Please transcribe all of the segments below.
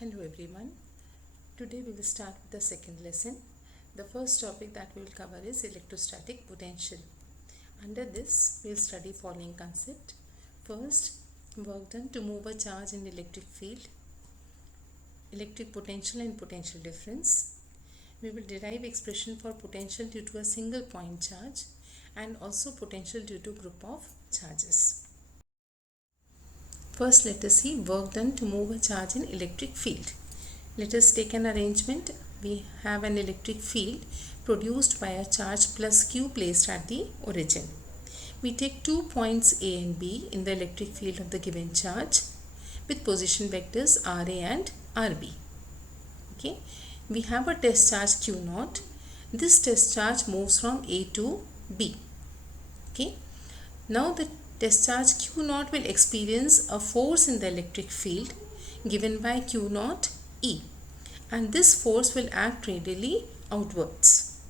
Hello everyone. Today we will start with the second lesson. The first topic that we will cover is electrostatic potential. Under this, we will study following concept. First, work done to move a charge in electric field, electric potential and potential difference. We will derive expression for potential due to a single point charge and also potential due to group of charges. First, let us see work done to move a charge in electric field. Let us take an arrangement. We have an electric field produced by a charge plus Q placed at the origin. We take 2 points A and B in the electric field of the given charge with position vectors RA and RB. Okay. We have a test charge Q0. This test charge moves from A to B. Okay. Now the test charge Q0 will experience a force in the electric field given by Q0 E, and this force will act radially outwards.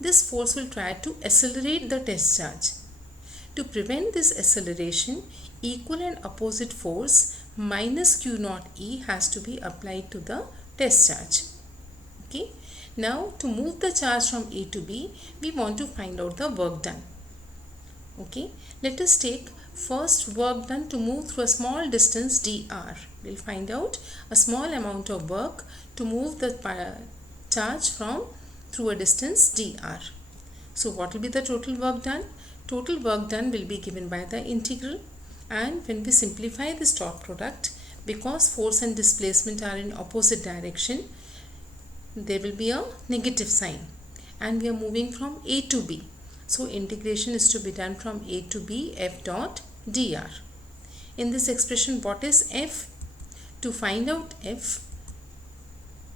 This force will try to accelerate the test charge. To prevent this acceleration, equal and opposite force minus Q0 E has to be applied to the test charge. Okay. Now to move the charge from A to B, we want to find out the work done. Okay, let us take first work done to move through a small distance dr. We'll find out a small amount of work to move the charge through a distance dr. So what will be the total work done? Total work done will be given by the integral, and when we simplify this dot product, because force and displacement are in opposite direction, there will be a negative sign and we are moving from A to B. So integration is to be done from A to B f dot dr. In this expression, what is f? To find out f,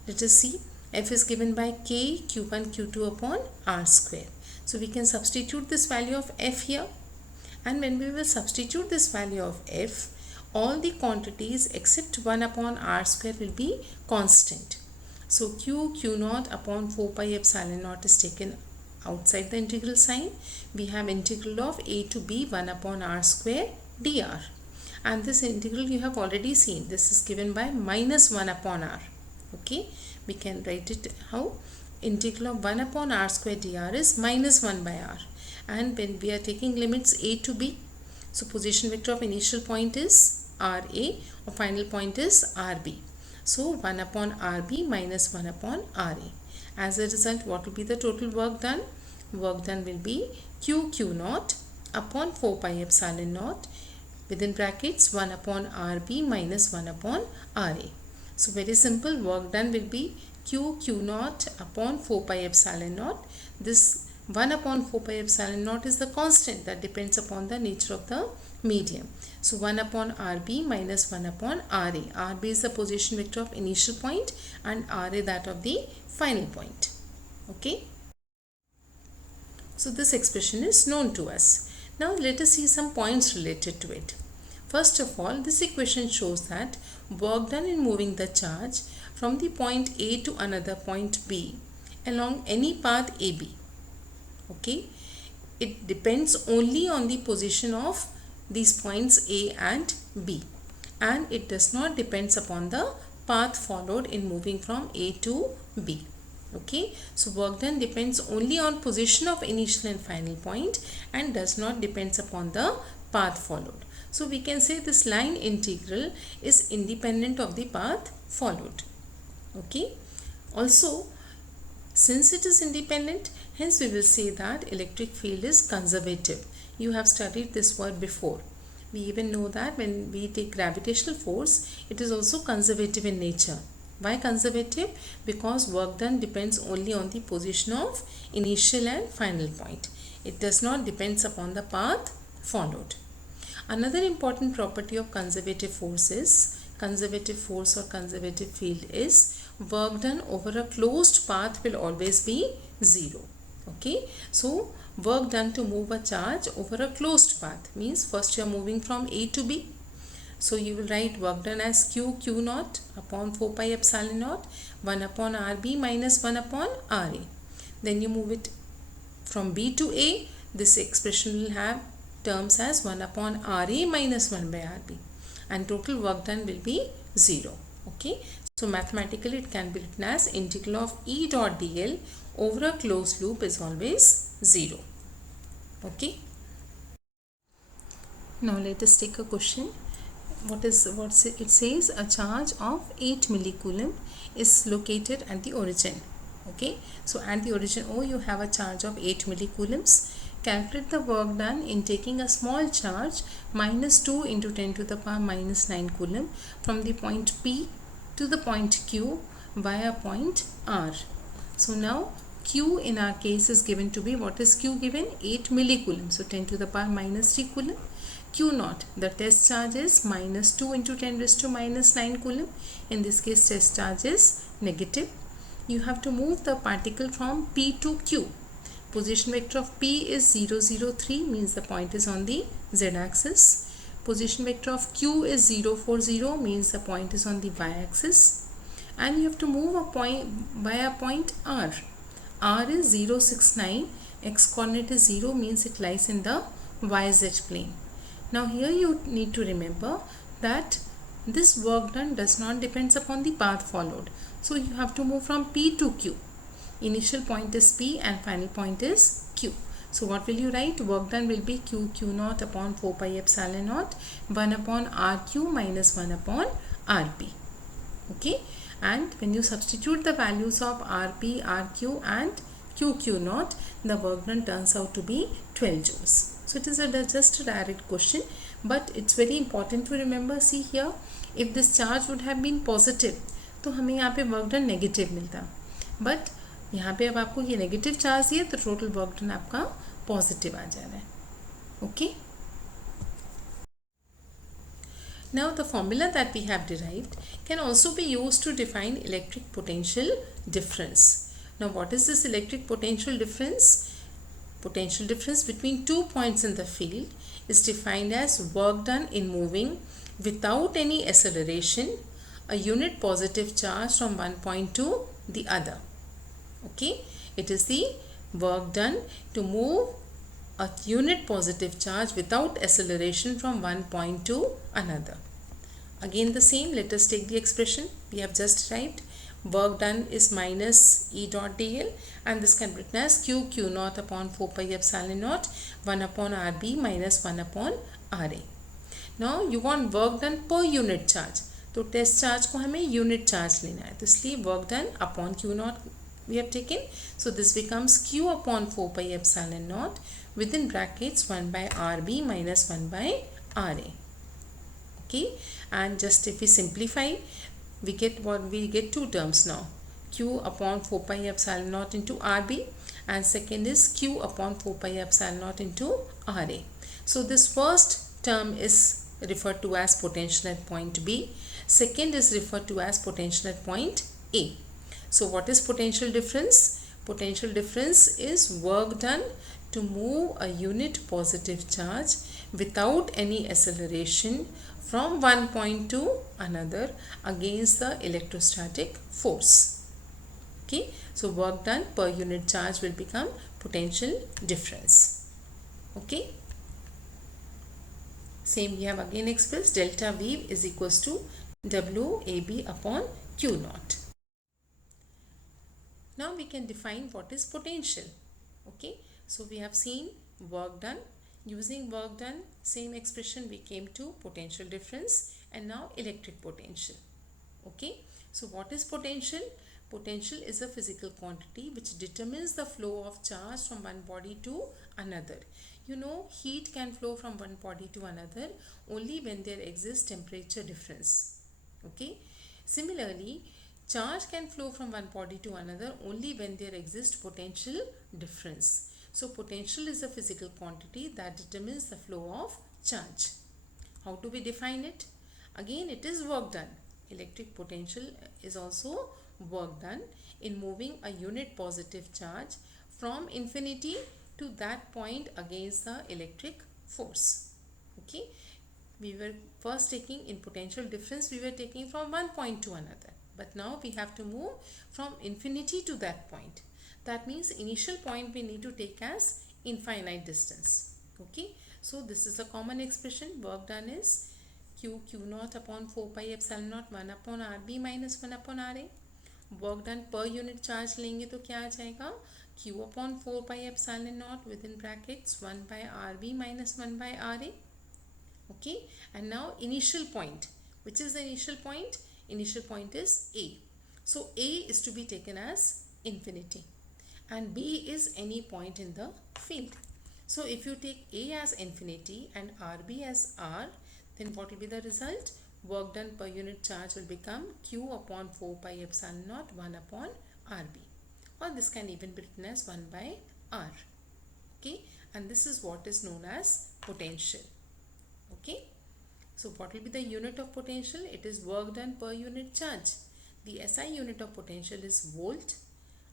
let us see, f is given by k q1 q2 upon r square. So we can substitute this value of f here, and when we will substitute this value of f, all the quantities except 1 upon r square will be constant. So q0 upon 4 pi epsilon naught is taken outside the integral sign. We have integral of a to b 1 upon r square dr, and this integral you have already seen. This is given by minus 1 upon r. Okay, we can write it how? Integral of 1 upon r square dr is minus 1 by r, and when we are taking limits a to b, so position vector of initial point is ra or final point is rb. So 1 upon rb minus 1 upon ra. As a result, what will be the total work done? Work done will be q0 upon 4 pi epsilon naught within brackets 1 upon rb minus 1 upon ra. So very simple, work done will be q0 upon 4 pi epsilon naught. This 1 upon 4 pi epsilon naught is the constant that depends upon the nature of the medium. So 1 upon rb minus 1 upon ra. Rb is the position vector of initial point and ra that of the final point. Okay. So this expression is known to us. Now let us see some points related to it. First of all, this equation shows that work done in moving the charge from the point A to another point B along any path AB. Okay. It depends only on the position of these points A and B, and it does not depends upon the path followed in moving from A to B. Okay, so work done depends only on position of initial and final point and does not depends upon the path followed. So we can say this line integral is independent of the path followed. Okay, also since it is independent, hence we will say that electric field is conservative. You have studied this word before. We even know that when we take gravitational force, it is also conservative in nature. Why conservative? Because work done depends only on the position of initial and final point. It does not depends upon the path followed. Another important property of conservative force or conservative field is work done over a closed path will always be 0. Okay, so work done to move a charge over a closed path means first you are moving from A to B. So you will write work done as q0 upon 4 pi epsilon naught 1 upon rb minus 1 upon ra. Then you move it from B to A. This expression will have terms as 1 upon ra minus 1 by rb, and total work done will be 0. Okay, so mathematically it can be written as integral of E dot dl over a closed loop is always 0. Okay, now let us take a question. What's it says? A charge of 8 millicoulomb is located at the origin. Okay, so at the origin O you have a charge of 8 millicoulombs. Calculate the work done in taking a small charge minus 2 into 10 to the power minus 9 coulomb from the point P to the point Q via point R. So now Q in our case is given to be, what is Q given? 8 millicoulomb. So 10 to the power minus 3 coulomb. Q naught, the test charge is minus 2 into 10 raised to minus 9 coulomb. In this case test charge is negative. You have to move the particle from P to Q. Position vector of P is 0, 0, 3, means the point is on the z-axis. Position vector of Q is 0, 4, 0, means the point is on the y-axis. And you have to move a point via point R. R is 0, 6, 9. X coordinate is 0, means it lies in the YZ plane. Now here you need to remember that this work done does not depends upon the path followed. So you have to move from P to Q. Initial point is P and final point is Q. So what will you write? Work done will be Q naught upon 4 pi epsilon naught 1 upon RQ minus 1 upon RP. Okay, and when you substitute the values of RP, RQ and QQ naught, the work done turns out to be 12 joules. So it is just a direct question, but it's very important to remember. See here, if this charge would have been positive, तो हमें यहाँ पे work done negative मिलता, but यहाँ पे अब आपको ये नेगेटिव चार्ज दिया तो टोटल वर्क डन आपका पॉजिटिव आ जा रहा है. Okay, now the formula that we have derived can also be used to define electric potential difference. Now what is this electric potential difference? Potential difference between 2 points in the field is defined as work done in moving without any acceleration a unit positive charge from one point to the other. Okay, it is the work done to move a unit positive charge without acceleration from one point to another. Again the same, let us take the expression we have just derived. Work done is minus E dot dl, and this can be written as Q naught upon 4 pi epsilon naught 1 upon RB minus 1 upon RA. Now you want work done per unit charge, तो test charge को हमें unit charge लेना है, तो इसलिए work done upon Q naught we have taken. So this becomes Q upon 4 pi epsilon naught within brackets 1 by RB minus 1 by RA. Okay, and just if we simplify, we get what we get two terms now, Q upon 4 pi epsilon naught into RB, and second is Q upon 4 pi epsilon naught into RA. So this first term is referred to as potential at point B, second is referred to as potential at point A. So what is potential difference? Potential difference is work done to move a unit positive charge without any acceleration from one point to another against the electrostatic force. Okay, so work done per unit charge will become potential difference. Okay, same we have again expressed delta V is equals to WAB upon Q naught. Now we can define what is potential. Okay, so we have seen work done. Using work done, same expression, we came to potential difference, and now electric potential. Okay, so what is potential? Potential is a physical quantity which determines the flow of charge from one body to another. You know, heat can flow from one body to another only when there exists temperature difference. Okay, similarly, charge can flow from one body to another only when there exists potential difference. So potential is a physical quantity that determines the flow of charge. How do we define it? Again, it is work done. Electric potential is also work done in moving a unit positive charge from infinity to that point against the electric force. Okay, we were first taking in potential difference, we were taking from one point to another, but now we have to move from infinity to that point. That means initial point we need to take as infinite distance. Okay, so this is a common expression. Work done is q naught upon 4 pi epsilon naught 1 upon rb minus 1 upon ra. Work done per unit charge लेंगे तो क्या आ जाएगा, q upon 4 pi epsilon naught within brackets 1 by rb minus 1 by ra. Okay, and now initial point. Which is the initial point? Initial point is a. So a is to be taken as infinity and b is any point in the field. So if you take a as infinity and rb as r, then what will be the result? Work done per unit charge will become q upon 4 pi epsilon naught 1 upon rb, or this can even be written as 1 by r. Okay, and this is what is known as potential. Okay, so what will be the unit of potential? It is work done per unit charge. The SI unit of potential is volt,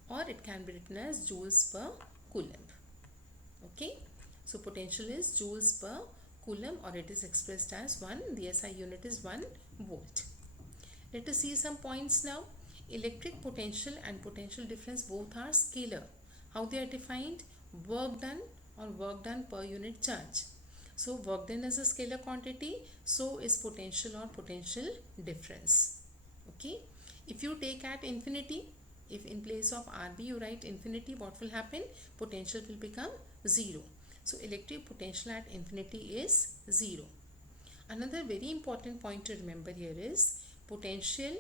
or it can be written as joules per coulomb. Okay, so potential is joules per coulomb, or it is expressed as 1. The SI unit is 1 volt. Let us see some points now. Electric potential and potential difference both are scalar. How they are defined? Work done or work done per unit charge. So work done is a scalar quantity, so is potential or potential difference. Okay, if you take at infinity, if in place of RB you write infinity, what will happen? Potential will become 0. So electric potential at infinity is 0. Another very important point to remember here is potential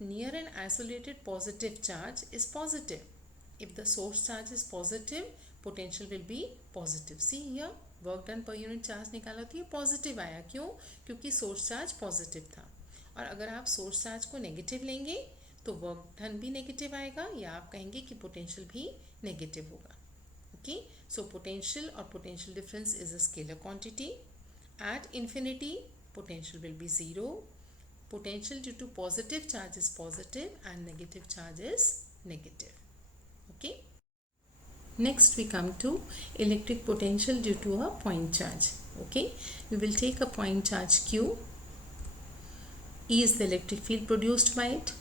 near an isolated positive charge is positive. If the source charge is positive, potential will be positive. See here, work done per unit charge निकाला तो ये positive आया. क्यों? क्योंकि source charge positive था. और अगर आप सोर्स चार्ज को नेगेटिव लेंगे तो वर्क डन भी नेगेटिव आएगा, या आप कहेंगे कि पोटेंशियल भी नेगेटिव होगा. ओके, सो पोटेंशियल और potential difference is a scalar quantity. At infinity potential will be 0. Potential due to positive charge is positive and negative charge is negative. Okay. Next we come to electric potential due to a point charge. Okay, we will take a point charge Q. E is the electric field produced by it.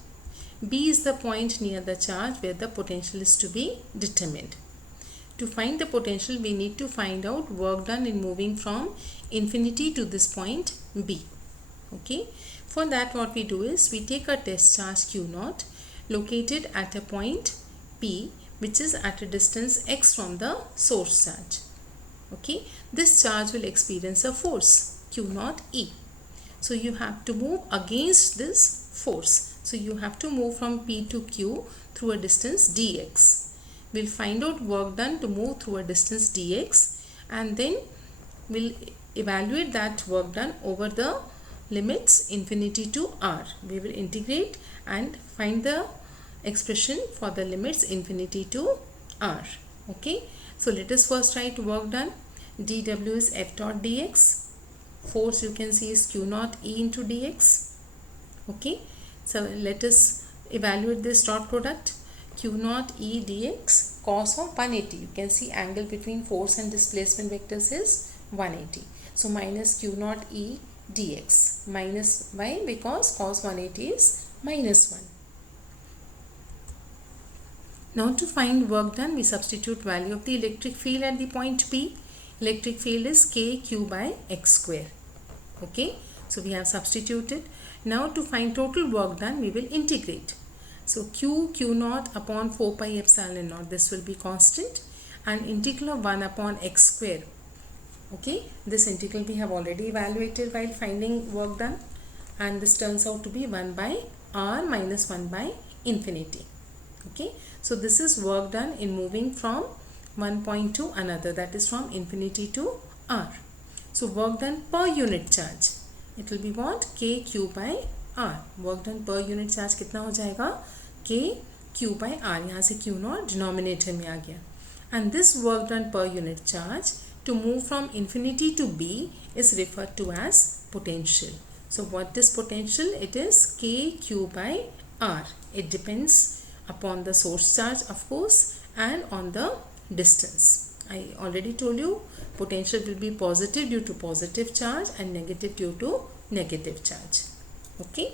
B is the point near the charge where the potential is to be determined. To find the potential, we need to find out work done in moving from infinity to this point B. Okay, for that what we do is we take a test charge Q naught located at a point P, which is at a distance x from the source charge. Okay, this charge will experience a force Q naught E. So you have to move against this force. So you have to move from P to Q through a distance dx. We'll find out work done to move through a distance dx, and then we'll evaluate that work done over the limits infinity to r. We will integrate and find the expression for the limits infinity to r. Okay, so let us first write work done. dw is f dot dx. Force you can see is q naught E into dx. Okay, so let us evaluate this dot product. Q naught E dx cos of 180. You can see angle between force and displacement vectors is 180. So minus Q naught E dx. Minus why? Because cos 180 is minus 1. Now to find work done, we substitute value of the electric field at the point P. Electric field is kq by x square. Okay, so we have substituted. Now to find total work done, we will integrate. So q naught upon 4 pi epsilon naught, this will be constant, and integral of 1 upon x square. Okay, this integral we have already evaluated while finding work done, and this turns out to be 1 by r minus 1 by infinity. Okay, so this is work done in moving from one point to another, that is from infinity to r. So work done per unit charge, it will be what? kq by r. Work done per unit charge कितना हो जाएगा? k q by r. यहाँ से q not denominator में आ गया. And this work done per unit charge to move from infinity to b is referred to as potential. So what is potential? It is kq by r. It depends upon the source charge, of course, and on the distance. I already told you potential will be positive due to positive charge and negative due to negative charge. Okay.